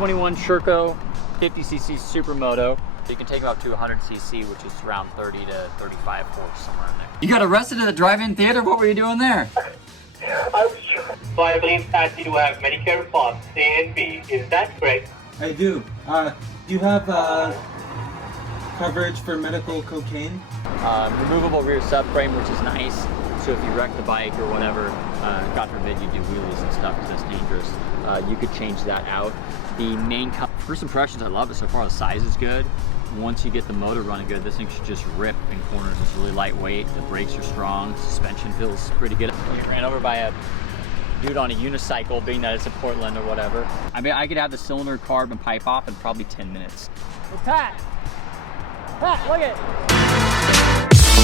2021 Sherco 50cc Supermoto. You can take them up to 100cc, which is around 30 to 35 horse, somewhere in there. You got arrested at the drive-in theater? What were you doing there? So I believe that you have Medicare Part A and B. Is that correct? I do. Do you have coverage for medical cocaine? Removable rear subframe, which is nice. So if you wreck the bike or whatever, God forbid you do wheelies and stuff because that's dangerous, you could change that out. The main first impressions, I love it so far. The size is good. Once you get the motor running good, this thing should just rip in corners. It's really lightweight. The brakes are strong. Suspension feels pretty good. I ran over by a dude on a unicycle, being that it's in Portland or whatever. I mean, I could have the cylinder, carb, and pipe off in probably 10 minutes. Hey, Pat! Pat, look at it!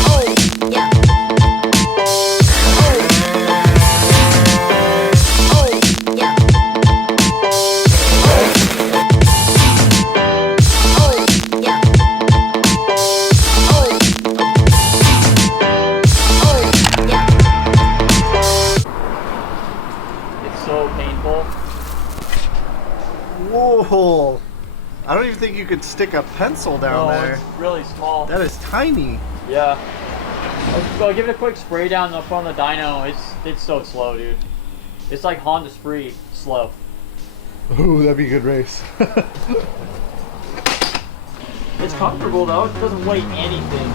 Oh, yeah. So painful. Whoa! I don't even think you could stick a pencil down there. It's really small. That is tiny. Yeah. I'll give it a quick spray down up on the dyno. It's so slow, dude. It's like Honda Spree slow. Ooh, that'd be a good race. It's comfortable though. It doesn't weigh anything.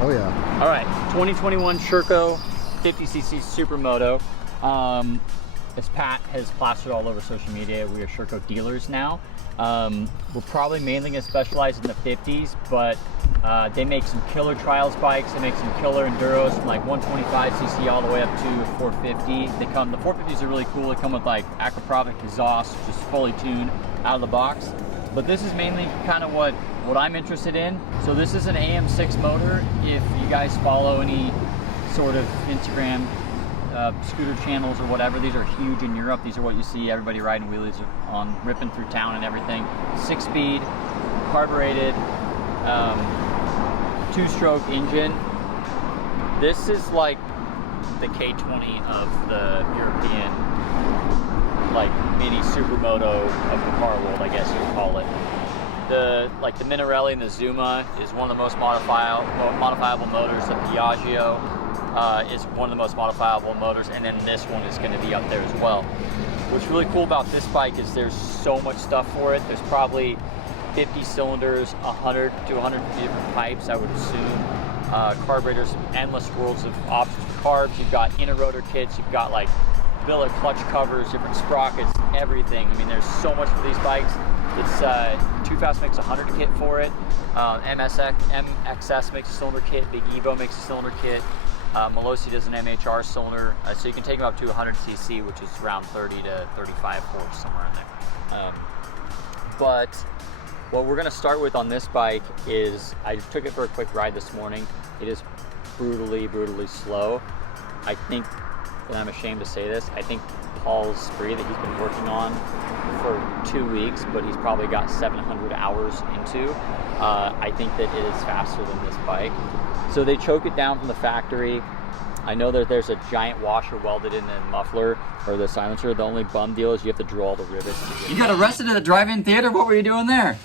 Oh yeah. All right, 2021 Sherco 50cc Supermoto. As Pat has plastered all over social media, we are Sherco dealers now. We're probably mainly going to specialize in the 50s, but they make some killer trials bikes. They make some killer enduros from like 125cc all the way up to 450. The 450s are really cool. They come with like Acropronic exhaust, just fully tuned out of the box. But this is mainly kind of what I'm interested in. So this is an AM6 motor. If you guys follow any sort of Instagram scooter channels or whatever, these are huge in Europe. These are what you see everybody riding wheelies on, ripping through town and everything. 6-speed, carbureted, 2-stroke engine. This is like the K20 of the European, like mini Supermoto of the car world, I guess you would call it. The Minarelli and the Zuma is one of the most modifiable motors. The Piaggio is one of the most modifiable motors, and then this one is going to be up there as well. What's really cool about this bike is there's so much stuff for it. There's probably 50 cylinders, 100 to 150 different pipes, I would assume. Carburetors, endless worlds of options for carbs. You've got inner rotor kits, you've got like billet clutch covers, different sprockets, everything. I mean, there's so much for these bikes. It's Too Fast makes a 100 kit for it. MXS makes a cylinder kit. Big Evo makes a cylinder kit. Melosi does an MHR cylinder, so you can take them up to 100cc, which is around 30 to 35 horse, somewhere in there. But what we're going to start with on this bike is, I took it for a quick ride this morning. It is brutally slow. I think, and I'm ashamed to say this, I think Paul's spree that he's been working on for 2 weeks, but he's probably got 700 hours into, I think that it is faster than this bike. So they choke it down from the factory. I know that there's a giant washer welded in the muffler or the silencer. The only bum deal is you have to draw all the rivets. You got arrested at the drive-in theater? What were you doing there?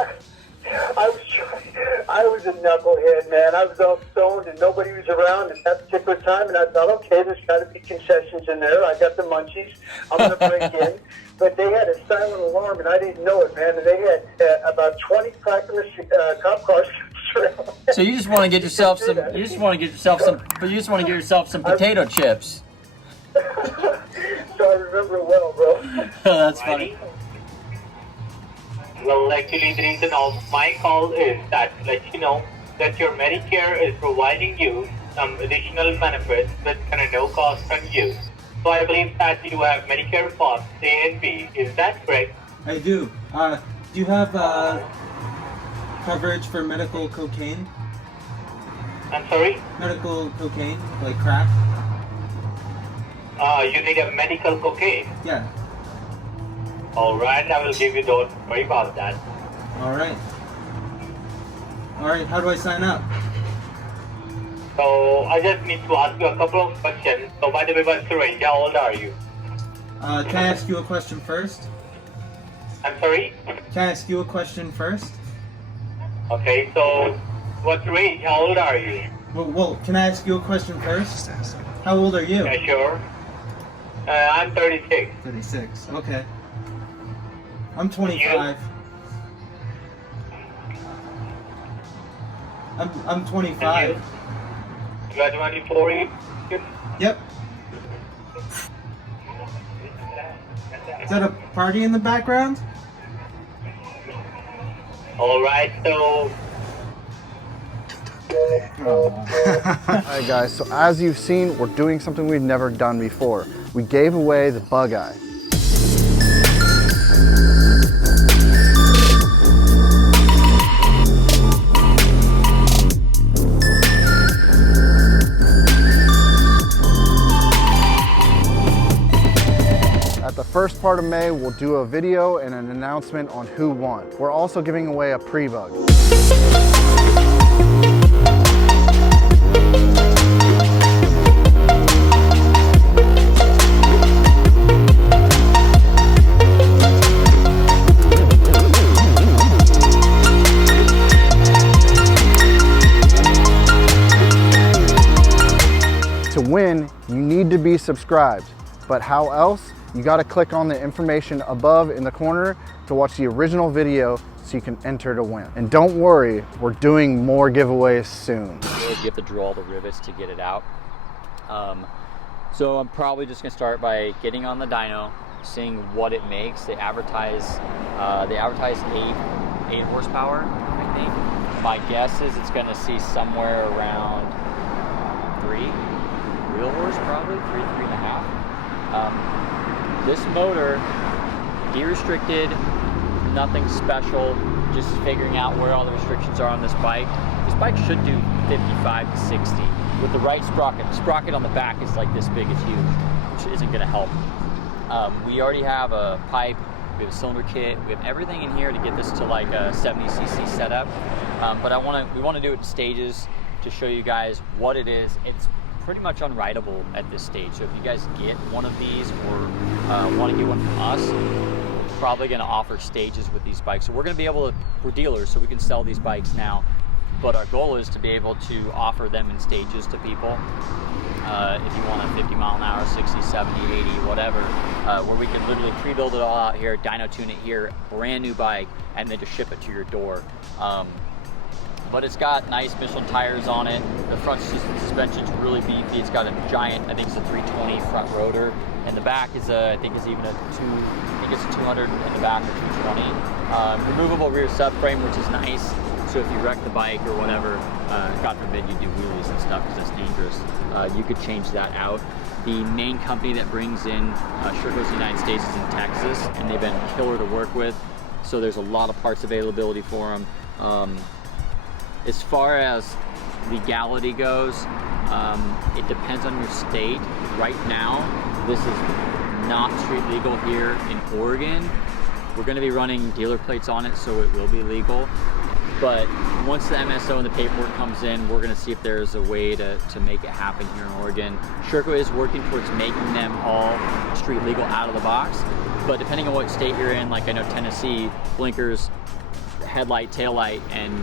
I I was a knucklehead, man. I was all stoned and nobody was around at that particular time. And I thought, okay, there's got to be concessions in there. I got the munchies. I'm going to break in. But they had a silent alarm, and I didn't know it, man. And they had about 20 cop cars. So you just want to get yourself some. You just want to get yourself some potato chips. So I remember it well, bro. That's funny. Well, actually, the reason of my call is that to let you know that your Medicare is providing you some additional benefits with kind of no cost on you. So I believe that you have Medicare Parts A and B. Is that correct? I do. Do you have coverage for medical cocaine? I'm sorry? Medical cocaine, like crack? You need a medical cocaine. Yeah. Alright, I will give you, don't worry about that. Alright. Alright, how do I sign up? So I just need to ask you a couple of questions. So by the way, Mr. Range, how old are you? Can I ask you a question first? I'm sorry? Can I ask you a question first? Okay, so what's your age? How old are you? Well, can I ask you a question first? How old are you? Yeah, sure. I'm 36. 36, okay. I'm 25. I'm 25. You are 24? Yep. Is that a party in the background? Alright, so... Alright guys, so as you've seen, we're doing something we've never done before. We gave away the Bug Eye. At the first part of May, we'll do a video and an announcement on who won. We're also giving away a pre-bug. To win, you need to be subscribed. But how else? You gotta click on the information above in the corner to watch the original video so you can enter to win. And don't worry, we're doing more giveaways soon. You have to drill all the rivets to get it out. So I'm probably just gonna start by getting on the dyno, seeing what it makes. They advertise 8 horsepower, I think. My guess is it's gonna see somewhere around 3 real horse, probably 3.5. This motor, de-restricted, nothing special, just figuring out where all the restrictions are on this bike. This bike should do 55 to 60 with the right sprocket. The sprocket on the back is like this big, it's huge, which isn't gonna help. We already have a pipe, we have a cylinder kit, we have everything in here to get this to like a 70cc setup. But we wanna do it in stages to show you guys what it is. It's pretty much unrideable at this stage. So if you guys get one of these or want to get one from us, we're probably going to offer stages with these bikes. So we're going to be able to, we're dealers, so we can sell these bikes now. But our goal is to be able to offer them in stages to people. If you want a 50 mile an hour, 60, 70, 80, whatever, where we can literally pre-build it all out here, dyno tune it here, brand new bike, and then just ship it to your door. But it's got nice Michelin tires on it. The front suspension's really beefy. It's got a giant, I think it's a 320 front rotor, and the back is I think it's a 200 in the back or 220. Removable rear subframe, which is nice. So if you wreck the bike or whatever, God forbid you do wheelies and stuff because that's dangerous, you could change that out. The main company that brings in Sherco in the United States is in Texas, and they've been killer to work with. So there's a lot of parts availability for them. As far as legality goes, it depends on your state. Right now, this is not street legal here in Oregon. We're going to be running dealer plates on it, so it will be legal. But once the MSO and the paperwork comes in, we're going to see if there's a way to make it happen here in Oregon. Sherco is working towards making them all street legal out of the box. But depending on what state you're in, like I know Tennessee, blinkers headlight, tail light, and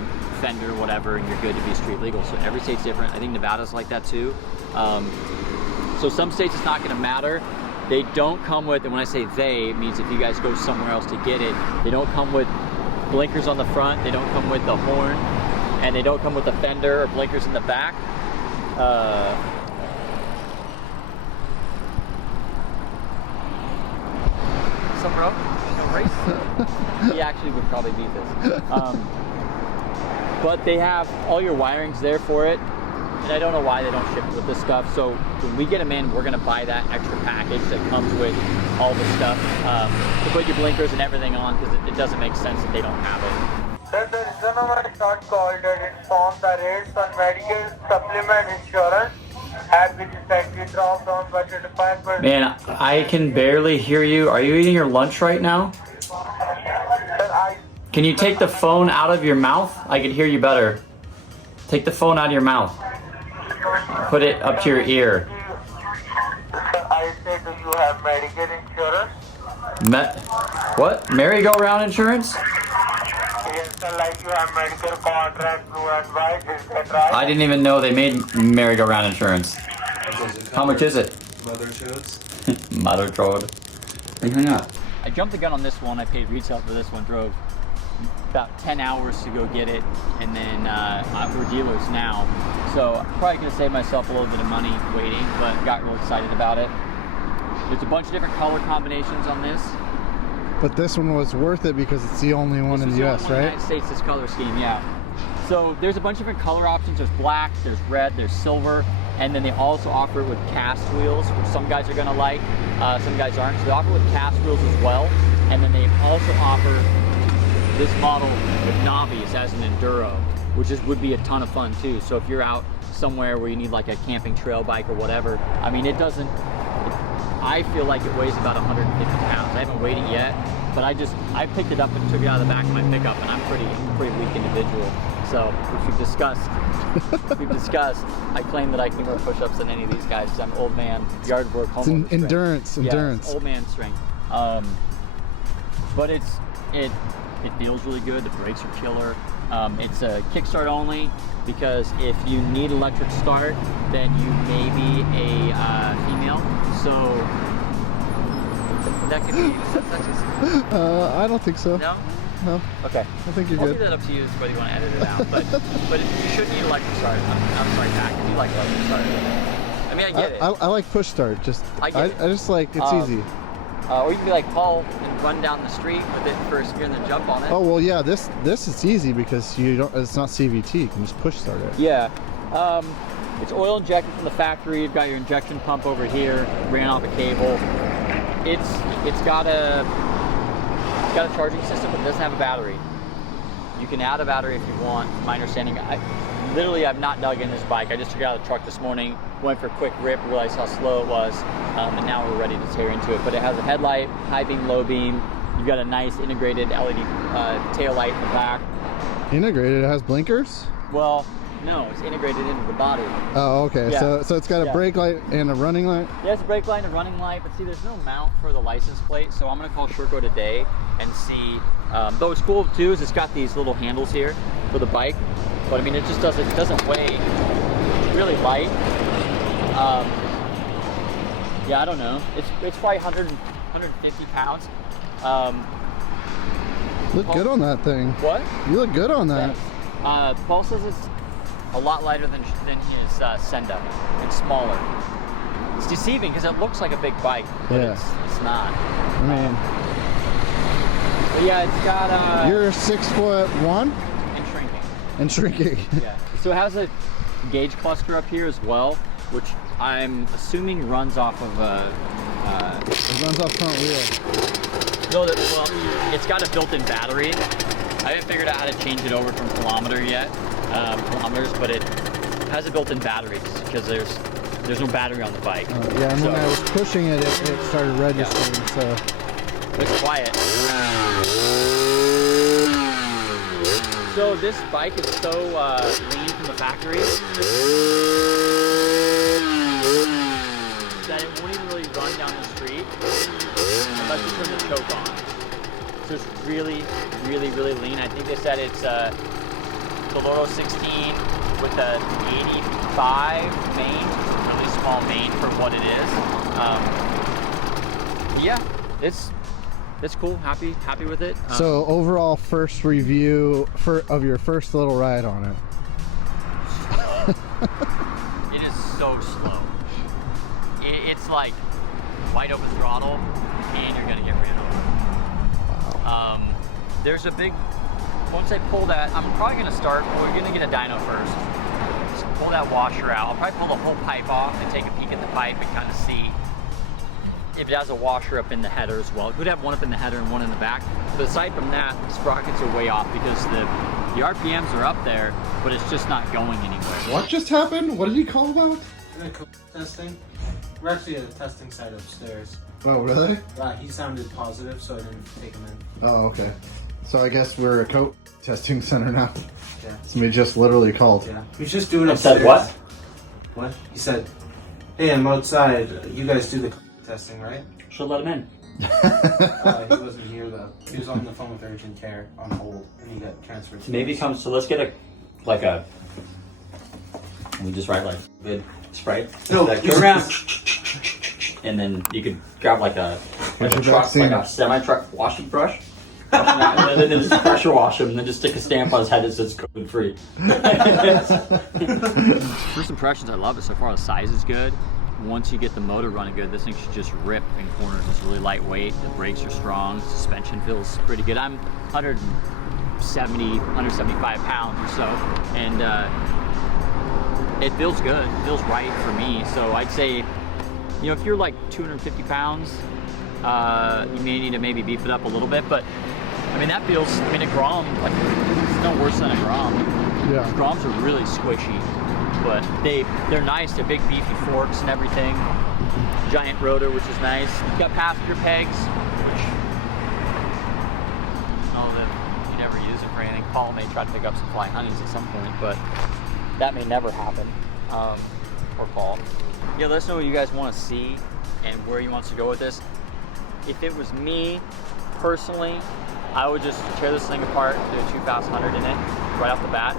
fender, whatever, and you're good to be street legal. So every state's different. I think Nevada's like that too. So some states it's not gonna matter. They don't come with, and when I say they, it means if you guys go somewhere else to get it, they don't come with blinkers on the front, they don't come with the horn, and they don't come with the fender or blinkers in the back. What's up, bro? No race? He actually would probably beat this. But they have all your wirings there for it. And I don't know why they don't ship it with this stuff. So when we get them in, we're gonna buy that extra package that comes with all the stuff to put your blinkers and everything on, because it doesn't make sense that they don't have it. Sir, the reason why it's not called that informs the rates on medical supplement insurance have been recently dropped down by 25%. Man, I can barely hear you. Are you eating your lunch right now? Sir, Can you take the phone out of your mouth? I can hear you better. Take the phone out of your mouth. Put it up to your ear. Sir, I said, do you have medical insurance? What? Merry-go-round insurance? Yes, sir, like you have medical contract, blue and white, is that right? I didn't even know they made merry-go-round insurance. How much is it? Mother chodes. Mother trode. Hey, hang up. I jumped the gun on this one. I paid retail for this one, drove about 10 hours to go get it, and then we're dealers now. So I'm probably gonna save myself a little bit of money waiting, but got real excited about it. There's a bunch of different color combinations on this. But this one was worth it because it's the only one in the US, right? United States, this color scheme, yeah. So there's a bunch of different color options. There's black, there's red, there's silver, and then they also offer it with cast wheels, which some guys are gonna like, some guys aren't. So they offer it with cast wheels as well, and then they also offer this model with knobbies as an Enduro, which would be a ton of fun too. So if you're out somewhere where you need like a camping trail bike or whatever, I mean, I feel like it weighs about 150 pounds. I haven't weighed it yet, but I picked it up and took it out of the back of my pickup, and I'm a pretty weak individual. So, which we've discussed, I claim that I can do more push-ups than any of these guys because I'm old man, yard work, home strength. Endurance. Yeah, it's old man strength. But it feels really good. The brakes are killer. It's a kickstart only, because if you need electric start, then you may be a female. So that could be such I don't think so. No? No. Okay. I think you're I'll good. leave that up to you whether you want to edit it out. But you should need electric start. I'm sorry, Pat, if you like electric start. I mean, I get it. I like push start. I get it. I just like it's easy. Or you can be like Paul and run down the street with it first gear and then jump on it. Oh well, yeah. This is easy because you don't. It's not CVT. You can just push start it. Yeah. It's oil injected from the factory. You've got your injection pump over here, ran off a cable. It's got a charging system, but it doesn't have a battery. You can add a battery if you want. My understanding, I've not dug in this bike. I just took it out of the truck this morning, went for a quick rip, realized how slow it was, and now we're ready to tear into it. But it has a headlight, high beam, low beam. You've got a nice integrated LED tail light in the back. Integrated? It has blinkers? Well, no, it's integrated into the body. Oh, okay. Yeah. So it's got a brake light and a running light? Yeah, it's a brake light and a running light, but see, there's no mount for the license plate, so I'm gonna call Sherco today and see. Though what's cool too is it's got these little handles here for the bike, but I mean, it doesn't weigh. It's really light. Yeah, I don't know. It's probably 150 pounds. Look good on that thing. What? You look good on that. Paul says it's a lot lighter than his Senda. It's smaller. It's deceiving because it looks like a big bike, but Yeah. it's not. I mean, But yeah, it's got you're 6'1" and shrinking. and shrinking. Yeah. So it has a gauge cluster up here as well, which I'm assuming runs off of It runs off front wheel. no, well, it's got a built-in battery. I haven't figured out how to change it over from kilometers, but it has a built-in battery because there's no battery on the bike. Yeah, and when I was pushing it, it started registering. So It's quiet. So this bike is so lean from the factory that it won't even really run down the street unless you turn the choke on. So it's really, really, really lean. I think they said it's Dell'Orto 16 with a 85 main, a really small main for what it is. Yeah, it's cool. Happy with it. So overall, first review of your first little ride on it. It is so slow. It's like wide open throttle, and you're gonna get ran over. Wow. There's a big. Once I pull that, I'm probably gonna start. We're gonna get a dyno first. Just pull that washer out. I'll probably pull the whole pipe off and take a peek at the pipe and kind of see if it has a washer up in the header as well. It could have one up in the header and one in the back. But aside from that, the sprockets are way off because the RPMs are up there, but it's just not going anywhere. What just happened? What did you call about? Testing. We're actually at a testing site upstairs. Oh, really? He sounded positive, so I didn't take him in. Oh, okay. So I guess we're a coat testing center now. Yeah. Somebody just literally called. Yeah. He's just doing I upstairs. said what? What? He said, hey, I'm outside. You guys do the testing, right? Should let him in. He wasn't here though. He was on the phone with urgent care on hold, and he got transferred. Maybe come. So let's get we just write like good Sprite. No, Like, go around, and then you could grab like a truck, like a semi-truck washing brush, and then just pressure wash him, and then just stick a stamp on his head that says COVID free. First impressions, I love it so far. The size is good. Once you get the motor running good, this thing should just rip in corners. It's really lightweight. The brakes are strong. Suspension feels pretty good. I'm 175 pounds or so, and it feels good. It feels right for me. So I'd say, if you're like 250 pounds, you may need to maybe beef it up a little bit. But I mean, that feels. I mean, a Grom, like, it's no worse than a Grom. Yeah. Groms are really squishy, but they're nice. They're big beefy forks and everything. Giant rotor, which is nice. You've got passenger pegs, which I don't know that you never use it for anything. Paul may try to pick up some flying honeys at some point, but that may never happen. Or Paul. Yeah, let us know what you guys want to see and where you want us to go with this. If it was me personally, I would just tear this thing apart, do a 2500 in it right off the bat.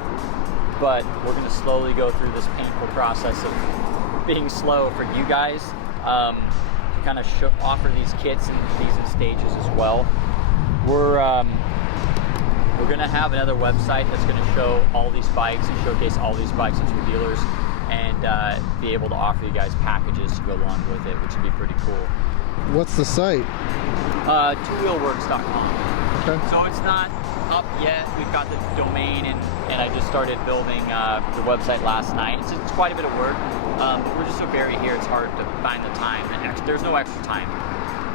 But we're going to slowly go through this painful process of being slow for you guys to kind of offer these kits and these in stages as well. We're going to have another website that's going to show all these bikes and showcase all these bikes into your dealers and be able to offer you guys packages to go along with it, which would be pretty cool. What's the site? Twowheelworks.com. Okay. So it's not up yet. We've got the domain, and I just started building the website last night. It's quite a bit of work, but we're just so buried here, it's hard to find the time. There's no extra time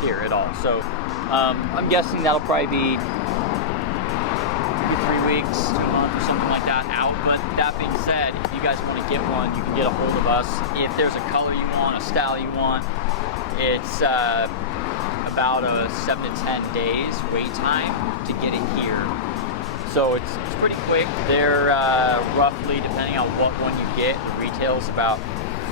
here at all. So I'm guessing that'll probably be maybe 3 weeks to a month or something like that out. But that being said, if you guys want to get one, you can get a hold of us. If there's a color you want, a style you want, it's about a 7 to 10 days wait time to get it here. So it's pretty quick. They're roughly, depending on what one you get, the retail's about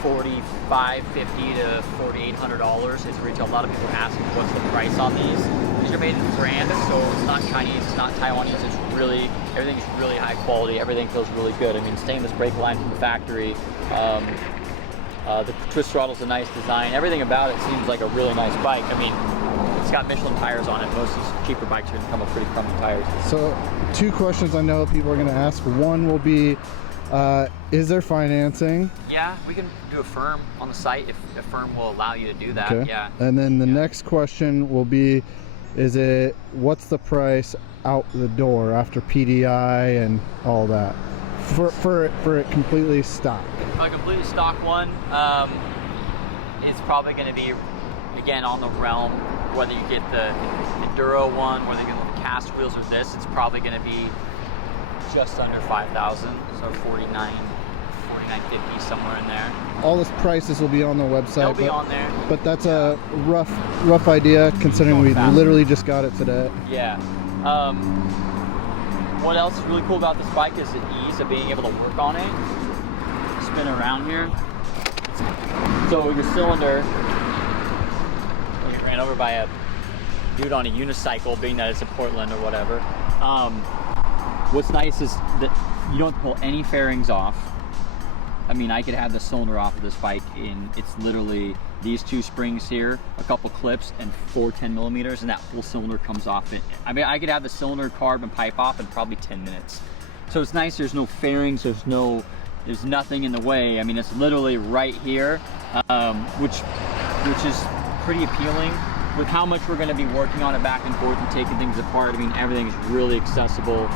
$4,550 to $4,800 is retail. A lot of people are asking what's the price on these. These are made in France, so it's not Chinese, it's not Taiwanese. It's really, everything's really high quality. Everything feels really good. I mean, stainless brake line from the factory. The twist throttle's a nice design. Everything about it seems like a really nice bike. I mean, it's got Michelin tires on it. Most of these cheaper bikes are going to come with pretty crummy tires. So 2 questions I know people are going to ask. One will be, is there financing? Yeah, we can do a firm on the site if a firm will allow you to do that. Okay. Yeah. And then the next question will be, what's the price out the door after PDI and all that for it completely stock? A completely stock one, it's probably going to be, again, on the realm, whether you get the Enduro one, whether you get the cast wheels or this, it's probably going to be just under 5,000, so 49.50, somewhere in there. All those prices will be on the website. They'll be on there. But that's a rough idea considering we literally just got it today. Yeah. What else is really cool about this bike is the ease of being able to work on it. Spin around here. So your cylinder, you ran over by a do it on a unicycle, being that it's in Portland or whatever. What's nice is that you don't have to pull any fairings off. I mean, I could have the cylinder off of this bike in, it's literally these 2 springs here, a couple clips, and 4 10mm, and that whole cylinder comes off it. I mean, I could have the cylinder, carb, and pipe off in probably 10 minutes. So it's nice, there's no fairings, there's nothing in the way. I mean, it's literally right here, which is pretty appealing. With how much we're going to be working on it back and forth and taking things apart, I mean, everything's really accessible.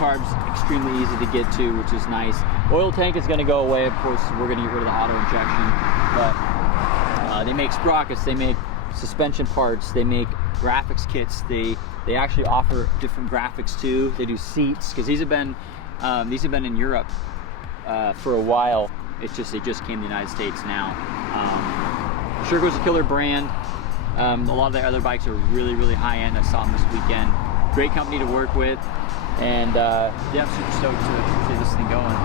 Carbs extremely easy to get to, which is nice. Oil tank is going to go away, of course. We're going to get rid of the auto injection, but they make sprockets, they make suspension parts, they make graphics kits. They actually offer different graphics too. They do seats, because these have been in Europe for a while. It's just they just came to the United States now. Sherco's a killer brand. A lot of the other bikes are really, really high end. I saw them this weekend. Great company to work with, and yeah, I'm super stoked to see this thing going.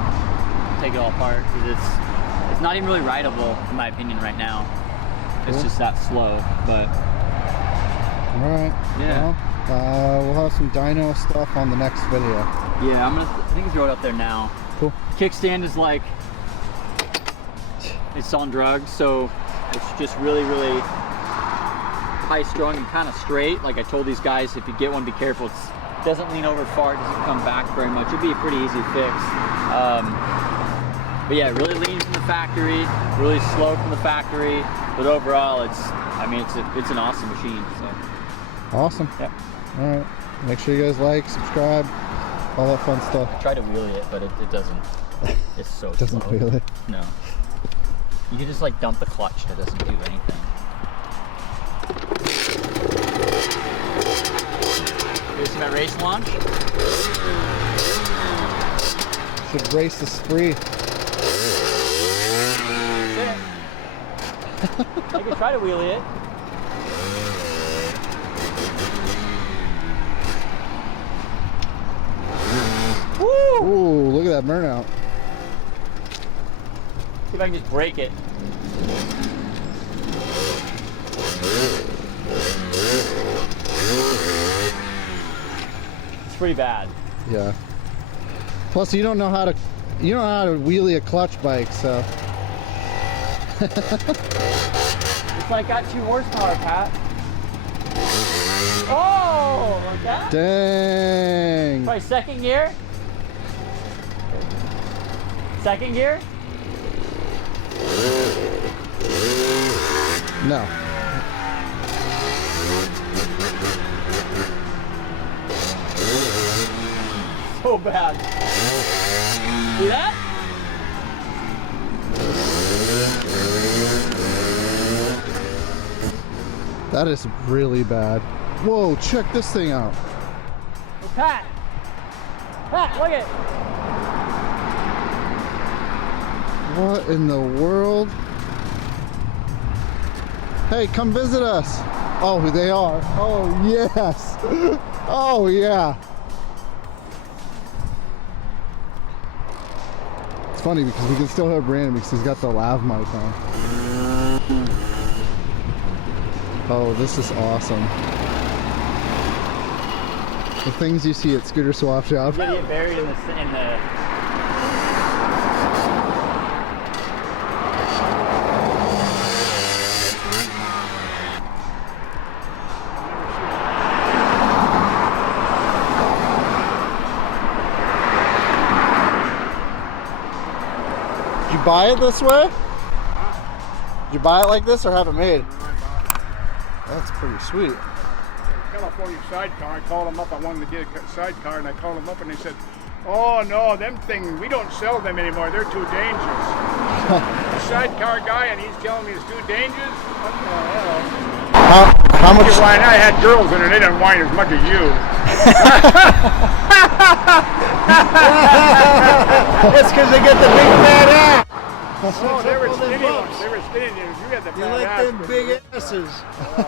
Take it all apart, because it's not even really rideable in my opinion right now. It's just that slow. But all right. Yeah. Well, we'll have some dyno stuff on the next video. Yeah, I think I'll throw it up there now. Cool. Kickstand is like, it's on drugs, so it's just really, really high strung and kind of straight. Like I told these guys, if you get one, be careful. It doesn't lean over far, it doesn't come back very much. It'd be a pretty easy fix. But yeah, it really leans from the factory, really slow from the factory. But overall, it's an awesome machine. So awesome. yeah. All right. Make sure you guys like, subscribe, all that fun stuff. I try to wheelie it, but it doesn't. It's so It doesn't slow. wheel it. No. You can just like dump the clutch. That doesn't do anything. You see my race launch? Should race the spree. I could try to wheelie it. Woo! Ooh, look at that burnout. See if I can just break it. It's pretty bad. Yeah. Plus, you don't know how to wheelie a clutch bike, so. It's like got 2 horsepower, Pat. Oh, like that? Dang. Probably second gear. Second gear. No. So bad. See that? That is really bad. Whoa, check this thing out. Oh, Pat, look at it. What in the world? Hey, come visit us. Oh, they are. Oh, yes. Oh, yeah. It's funny because we can still hear Brandon because he's got the lav mic on. Oh, this is awesome. The things you see at scooter swap shop. You're gonna get buried in the Did you buy it this way? Did you buy it like this or have it made? That's pretty sweet. California Sidecar. I called them up. I wanted to get a sidecar, and I called them up, and they said, "Oh no, them things, we don't sell them anymore. They're too dangerous." The sidecar guy, and he's telling me it's too dangerous. What the hell? How much? You whine. I had girls in it. They didn't whine as much as you. It's because they get the big fat ass. Oh, they were skinny ones. They were skinny ones. You had the fat ass. them big asses. Oh,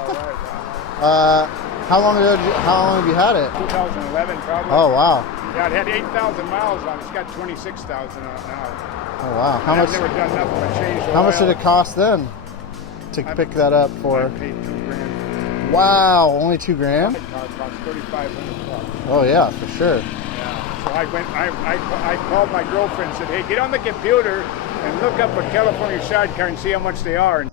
right. How long have you had it? 2011, probably. Oh wow. Yeah, it had 8,000 miles on it. It's got 26,000 on it now. Oh wow. How And much? I've never done nothing but change How much did oil. it cost then to pick that up for? I paid $2,000. Wow, only $2,000? Car costs $3,500. Oh yeah, for sure. Yeah. So I called my girlfriend and said, hey, get on the computer and look up a California sidecar and see how much they are.